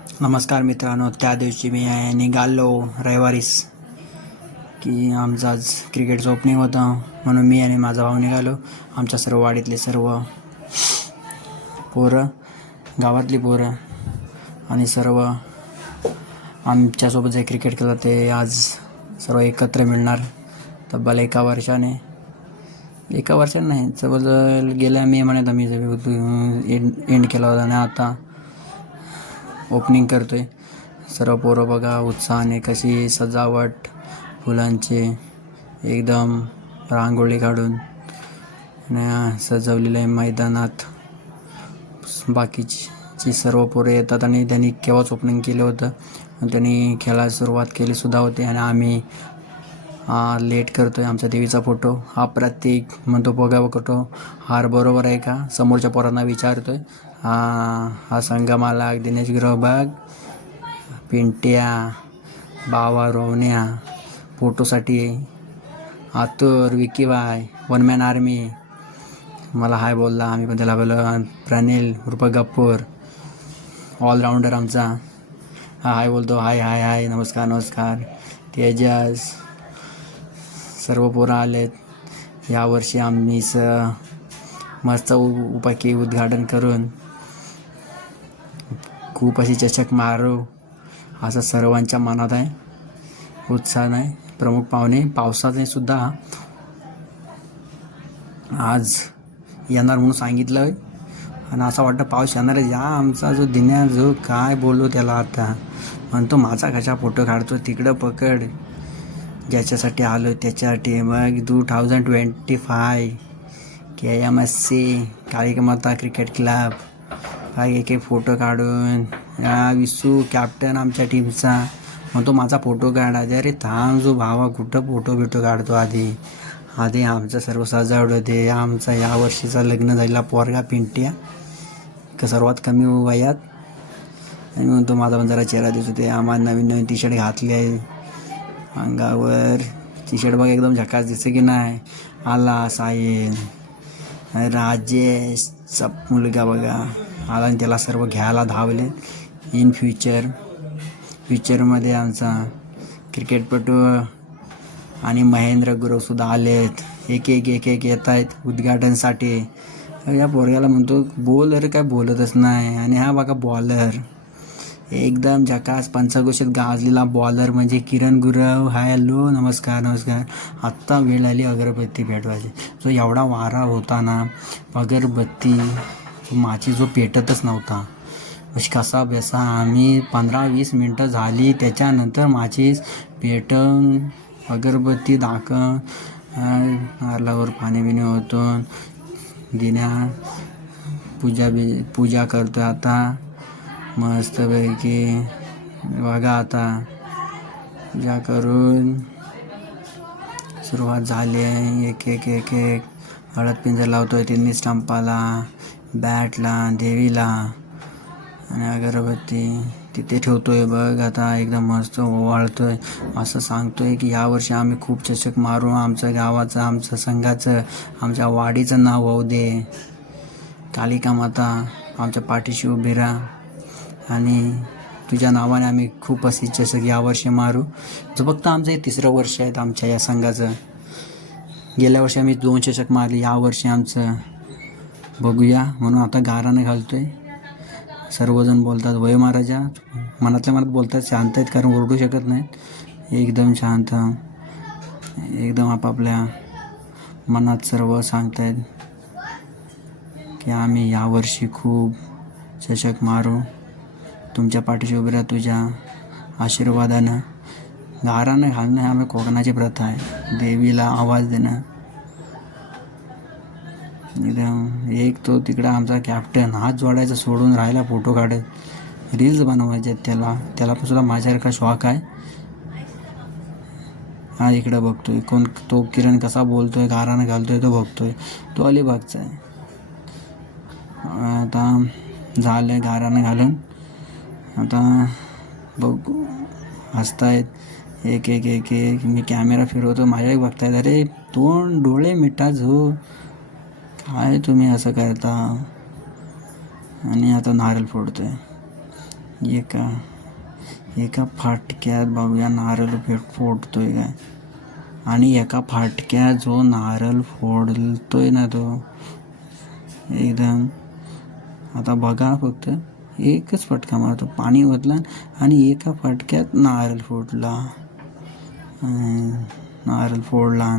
नमस्कार मित्रांनो. त्या दिवशी मी निघालो रविवारीस की आमचं आज क्रिकेटचं ओपनिंग होतं, म्हणून मी आणि माझा भाऊ निघालो. आमच्या सर्व वाडीतले सर्व पोरं, गावातली पोरं आणि सर्व आमच्यासोबत जे क्रिकेट खेळतात ते आज सर्व एकत्र मिळणार. तब्बल एका वर्षाने नाही, जवळजवळ गेल्या मे महिन्यात आम्ही एंड केला होता आणि आता ओपनिंग करतो आहे. सर्व पोरं बघा उत्साहाने कशी सजावट फुलांची एकदम रांगोळी काढून सजवलेलं आहे मैदानात. बाकीची सर्व पोरं येतात आणि त्यांनी केव्हाच ओपनिंग केलं होतं, त्यांनी खेळायला सुरुवात केली सुद्धा होती. आणि आम्ही लेट करतो आहे. आमचा देवीचा फोटो हा प्रत्येक म्हणतो बघा फोटो हार बरोबर आहे का, समोरच्या पोरांना विचारतो आहे. हा संगमाला दिनेश ग्रहबाग, पिंट्या, बावा, रोवण्या फोटोसाठी, आतुर, विकीबाय, वन मॅन आर्मी मला हाय बोलला. आम्ही पण त्याला बोललो. प्रणील उर्फ गप्पूर ऑलराऊंडर आमचा हाय बोलतो. हाय हाय हाय नमस्कार. तेजस, सर्व पोरं आलेत. यावर्षी आम्ही मस्त उपाकी उद्घाटन करून खूप अशी चषक मारू असं सर्वांच्या मनात आहे, उत्साह आहे. प्रमुख पाहुणे पावसाने सुद्धा आज येणार म्हणून सांगितलं आहे आणि असं वाटतं पाऊस येणार आहे. आमचा जो दिन्या जो काय बोललो त्याला आता म्हणतो माझा कशा फोटो काढतो तिकडं पकड, ज्याच्यासाठी आलो त्याच्यासाठी. मग 2025 KMSC काळिकामाता क्रिकेट क्लब काय एक फोटो काढून विसू कॅप्टन आमच्या टीमचा म्हणतो माझा फोटो काढा. अरे थांब जो भावा, कुठं फोटो काढतो आधी आमचं सर्व सजावट होते. आमचा यावर्षीचा लग्न झालेला पोरगा पिंट्या सर्वात कमी वयात, आणि म्हणतो माझा पण जरा चेहरा दिसत होते. आम्हाला नवीन टी शर्ट घातली आहे, अंगावर टी शर्ट बघ एकदम झकास दिसते की नाही. आला साहिल, राजेशचा मुलगा बघा आला आणि त्याला सर्व घ्यायला धावले. इन फ्युचरमध्ये आमचा क्रिकेटपटू आणि महेंद्र गुरवसुद्धा आलेत. एक येत आहेत उद्घाटनसाठी. या पोरग्याला म्हणतो बोल, अरे काय बोलतच नाही. आणि हा बघा बॉलर एकदम झकास पंचघोषित गाजलेला बॉलर म्हणजे किरण गुरव. हॅलो नमस्कार. आत्ता वेळ आली अगरबत्ती पेटवायची. जो एवढा वारा होता ना, अगरबत्ती माची जो पेटतच नव्हता. कसा बेसा आम्ही 15-20 मिनटं झाली, त्याच्यानंतर माचीस पेटवून अगरबत्ती दाखवून आरलावर पाणी बिणी होतो. दिन्या पूजा करतो आता मस्तपैकी. बघा आता पूजा करून सुरुवात झाली आहे. एक हळद पिंजर लावतोय तिन्ही स्टंपाला, बॅटला, देवीला आणि अगरबत्ती तिथे ठेवतोय. बघ आता एकदम मस्त ओवाळतोय. असं सांगतोय की यावर्षी आम्ही खूप चषक मारू, आमच्या गावाचं, आमच्या संघाचं, आमच्या वाडीचं नाव होऊ दे. कालिका माता आमच्या पाठीशी उभी राहा आणि तुझ्या नावाने आम्ही खूप अशी चषक यावर्षी मारू. जो फक्त आमचं हे 3रं वर्ष आहे आमच्या या संघाचं. गेल्या वर्षी आम्ही 2 चषक मारले, यावर्षी आमचं बघूया म्हणून आता गारानं घालतोय. सर्वजण बोलतात वय महाराजा, मनातल्या मनात बोलतात, शांत आहेत कारण ओरडू शकत नाहीत. एकदम शांत, एकदम आपापल्या मनात सर्व सांगतायत की आम्ही यावर्षी खूप चषक मारू. तुमच्या पाठीशी उभे राहा तुझ्या आशीर्वादानं. गारानं घालणं हे आम्ही कोकणाची प्रथा आहे. देवीला आवाज देणं. एकदम एक तो तिकडं आमचा कॅप्टन हात जोडायचा सोडून राहायला फोटो काढत, रील्स बनवायचे त्याला पण सुद्धा माझ्यासारखा शौक आहे. हा इकडं बघतोय कोण तो किरण कसा बोलतोय, गारानं घालतोय तो बघतोय. तो अलिबागचा आहे. आता झालं गारानं घालून. आता बघू हसतायत एक मी कॅमेरा फिरवतो, माझ्याकडे बघतायत. अरे तोंड डोळे मिटा झो, काय तुम्ही असं करता. आणि आता नारळ फोडतोय. एका फाटक्यात बघूया नारळ फोडतोय काय. आणि एका फाटक्यात जो नारळ फोडतोय ना तो एकदम, आता बघा फक्त एकच फटका मारतो, पाणी ओतला आणि एका फटक्यात नारळ फोडला.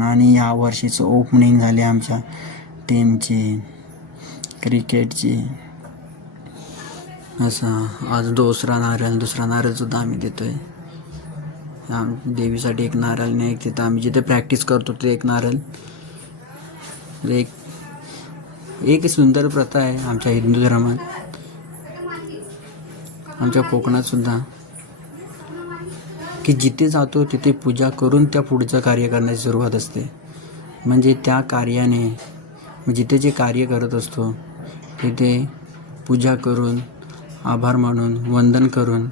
आणि या वर्षीचं ओपनिंग झाली आमच्या टीमची क्रिकेटची. असं आज दुसरा नारळसुद्धा आम्ही देतोय. देवीसाठी एक नारळ नाही, एक तिथं आम्ही जिथे प्रॅक्टिस करतो ते एक नारळ. एक सुंदर प्रथा आहे आमच्या हिंदू धर्मात, आमच्या कोकणात सुद्धा, की जिथे जातो तिथे पूजा करून त्या पुढचं कार्य करण्याची सुरुवात असते. म्हणजे त्या कार्याने जिथे जे कार्य करत असतो तिथे पूजा करून, आभार मानून, वंदन करून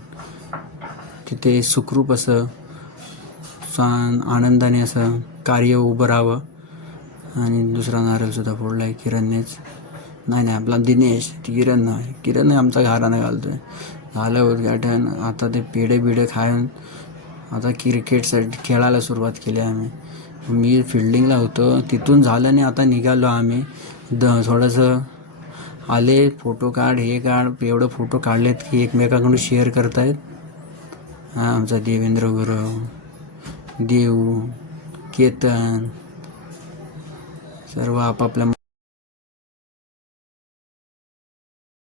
तिथे सुखरूप असं आनंदाने असं कार्य उभं राहावं. आणि दुसरा नारळसुद्धा फोडला आहे किरणनेच. नाही आपला दिनेश, किरण आमचा घारानं घालतोय. झालं उद्घाटन. आता ते पेढे खाऊन आता क्रिकेटसाठी खेळायला सुरुवात केली आम्ही. मी फिल्डिंगला होतो, तिथून झालं नाही, आता निघालो आम्ही. थोडंसं आले, फोटो काढ, हे काढ. एवढं फोटो काढलेत की एकमेकांकडून शेअर करतायत. आमचा देवेंद्र गुरव, देव, केतन सर्व आपापल्या